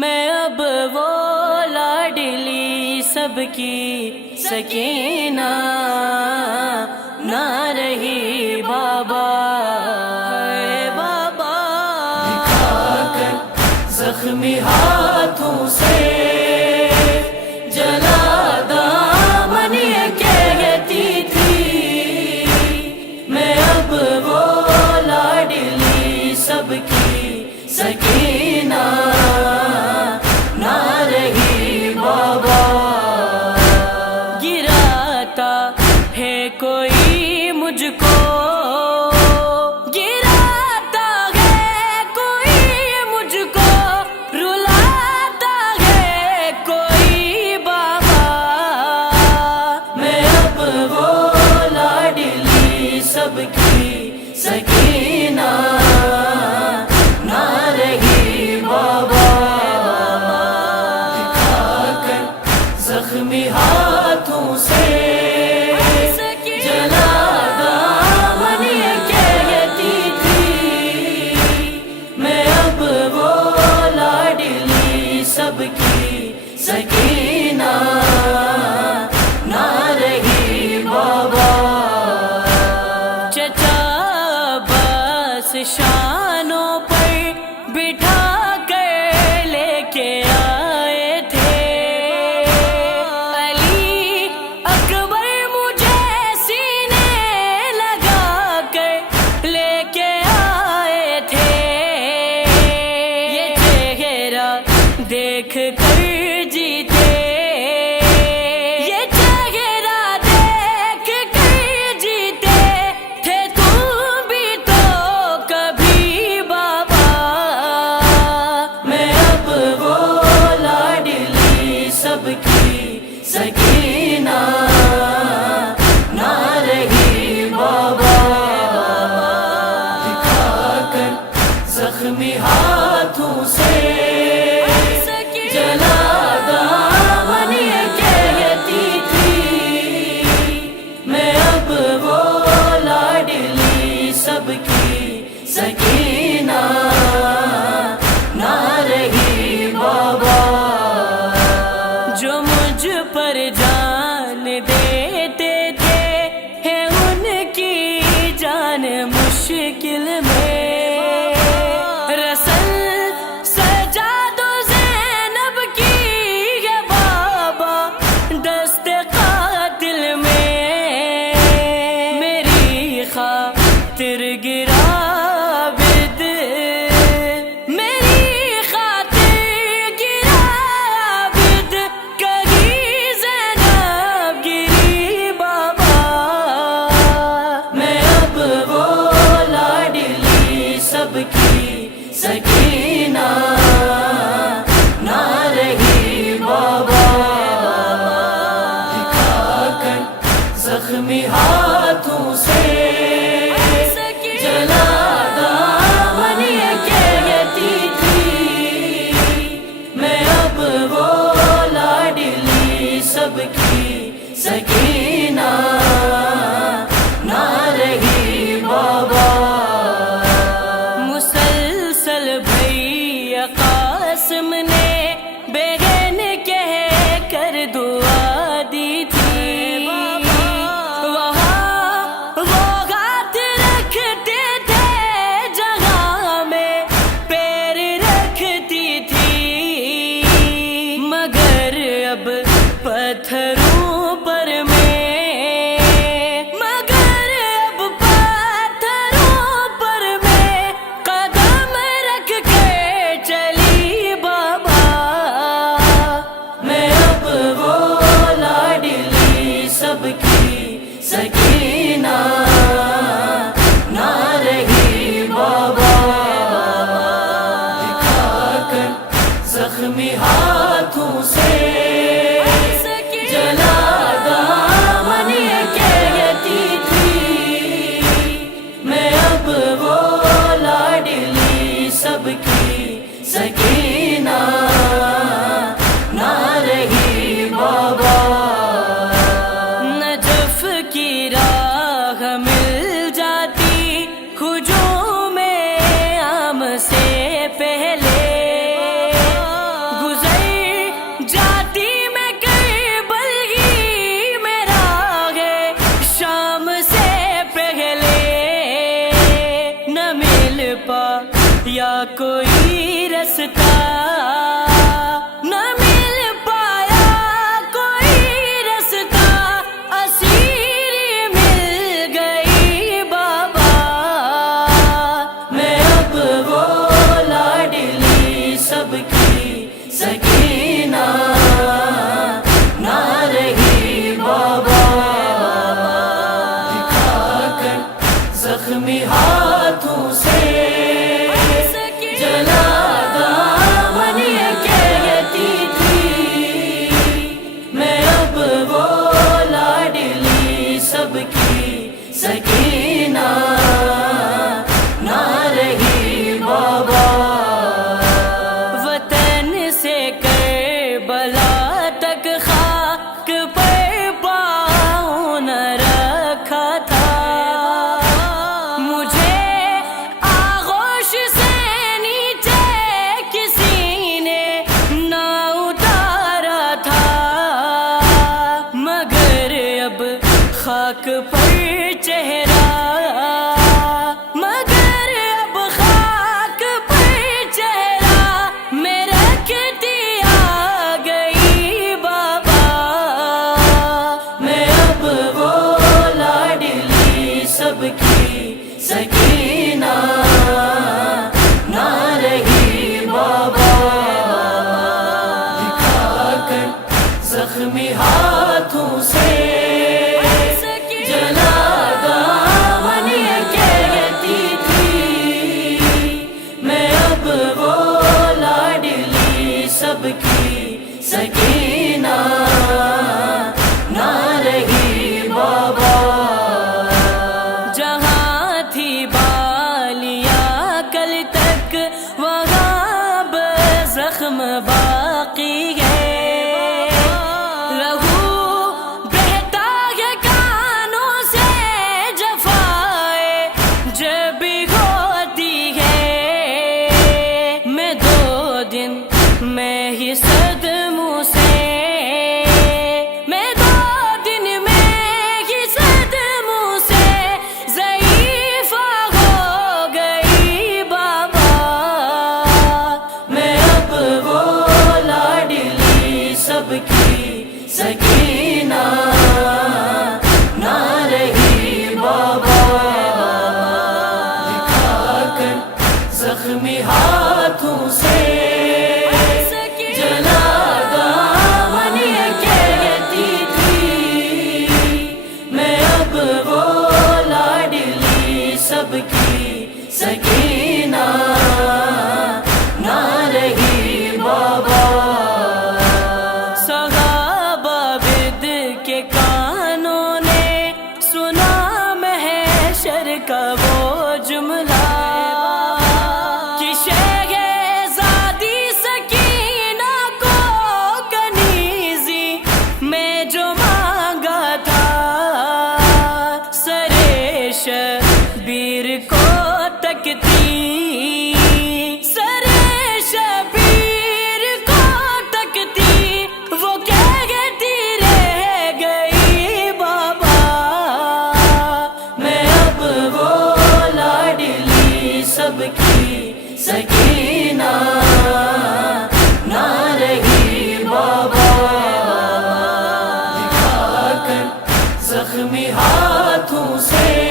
میں اب وہ لاڈلی سب کی سکینہ نہ رہی بابا، اے بابا دکھا کر زخمی ہاتھوں سے جلا دامن یہ کہتی تھی، میں اب وہ لاڈلی سب کی سکینہ نہ رہی بابا، گراتا ہے کوئی مجھ کو، گراتا ہے کوئی مجھ کو، رلاتا ہے کوئی بابا، میں اب وہ لاڈلی سب کی سکینہ نہ رہی بابا، زخمی ہاتھوں سے جلا دامن یہ کہتی تھی، میں اب وہ لاڈلی سب کی سکینہ نہ رہی بابا، چچا بس شانوں پر بٹھا کر لے کے آئے تھے، دیکھ کر جیتے یہ چہرہ دیکھ کر جیتے تھے تم بھی تو کبھی بابا، میں اب وہ لاڈلی سب کی سکینہ نہ رہی بابا، دکھا کر زخمی ہاتھوں سے جلا دامن یہ کہتی تھی، میں اب وہ لاڈلی سب کی سکینہ نہ رہی بابا، جو مجھ پر جان دیتے تھے ہے ان کی جان مشکل میں، خاطر گرا بد میری خاطر گرا بد کہیں زینب گری بابا، میں اب وہ لاڈلی سب کی سکینہ نہ رہی بابا، دکھا کر زخمی ہاتھوں سے جلا دامن یہ کہتی تھی، میں اب وہ لاڈلی سب کی سکینہ نہ رہی بابا، مسلسل بھیا قاسم نے بہن کہہ کر دعا دی تھی، پتھروں پر میں مگر اب پتھروں پر میں قدم رکھ کے چلی بابا، میں اب وہ لاڈلی سب کی سکینہ نہ رہی بابا، دکھا کر زخمی ہاتھوں سے جلا دامن یہ کہتی تھی، میں اب وہ لاڈلی سب کی سکینہ نہ رہی بابا، نجف کی راہ مل جاتی ہجوم عام سے پہلے، کی سکینہ نہ رہی بابا، دکھا کر زخمی ہاتھوں سے جلا دامن یہ کہتی تھی میں اب وہ لاڈلی سب کی سکینہ نہ رہی بابا، وطن سے کربلا تک خاک پر پاؤں نہ رکھا تھا، مجھے آغوش سے نیچے کسی نے نہ اتارا تھا، مگر اب خاک پر چہرہ، مگر اب خاک پر چہرہ میں رکھتی آ گئی بابا، میں اب وہ لاڈلی سب کی سکینہ نہ رہی بابا، دکھا کر زخمی ہاتھوں سے جلا دامن یہ کہتی تھی میں اب وہ لاڈلی سب کی سکینہ نہ رہی بابا، جہاں تھی بالیاں کل تک وہاں اب زخم باقی ہے، جب ہوتی ہے میں 2 دن میں ہی صدموں سے، میں 2 دن میں ہی صدموں سے ضعیفہ ہو گئی بابا، میں اب وہ لاڈلی سب کی سکینہ نہ رہی بابا، زخمی ہاتھوں سے جلا دامن یہ کہتی تھی میں اب وہ لاڈلی سب کی سکینہ نہ رہی بابا، صحابہ بد کے کانوں نے سنا محشر کا وہ جملہ، شہزادی سکینہ کو کنیزی میں جو مانگا تھا، سرے شبیر کو تکتی، سرے شبیر کو تکتی وہ کہتی رہ گئی بابا، میں اب وہ لاڈلی سب کی سکینہ نہ رہی بابا، دکھا کر زخمی ہاتھوں سے